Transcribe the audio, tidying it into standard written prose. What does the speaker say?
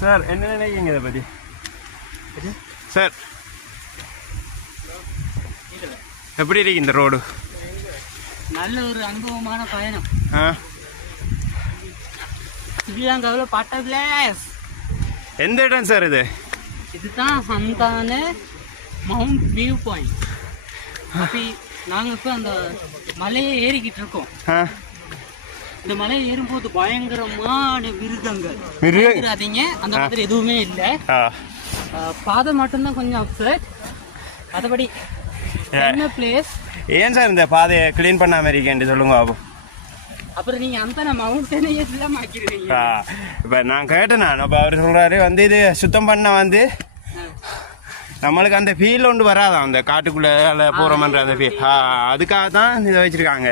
Sir என்ன நினைக்கிறீங்க இதை பற்றி சார்? எப்படி இருக்கு இந்த ரோடு? நல்ல ஒரு அனுபவமான பயணம். ஸ்ரீலங்காவில் பட்ட பிளேஸ். எந்த இடம் சார் இது? இதுதான் சந்தான மவுண்ட் வியூ பாயிண்ட். அப்படி நாங்கள் இப்போ அந்த மலையை ஏறிக்கிட்டு இருக்கோம். இந்த மலையை ஏறும்போது பயங்கரமான மிருகங்கள் ஏறாதீங்க, அந்த மாதிரி எதுவுமே இல்லை. பாதை மட்டும்தான் கொஞ்சம் அப்செட். மற்றபடி என்ன பிளேஸ். ஏன் சார் இந்த பாதையை கிளீன் பண்ணாம இருக்கேன் சொல்லுங்க பாபு. அப்புறம் நீங்க அந்த மவுண்டனையே எல்லாம் ஆக்கிடுவீங்க. இப்போ நான் கேட்டேன், நான் இப்போ அவர் சொல்றாரு வந்து இது சுத்தம் பண்ண வந்து நம்மளுக்கு அந்த ஃபீல் ஒன்று வராதான் அந்த காட்டுக்குள்ளே போகிறோமன்ற அந்த ஃபீல். அதுக்காக தான் இதை வச்சுருக்காங்க.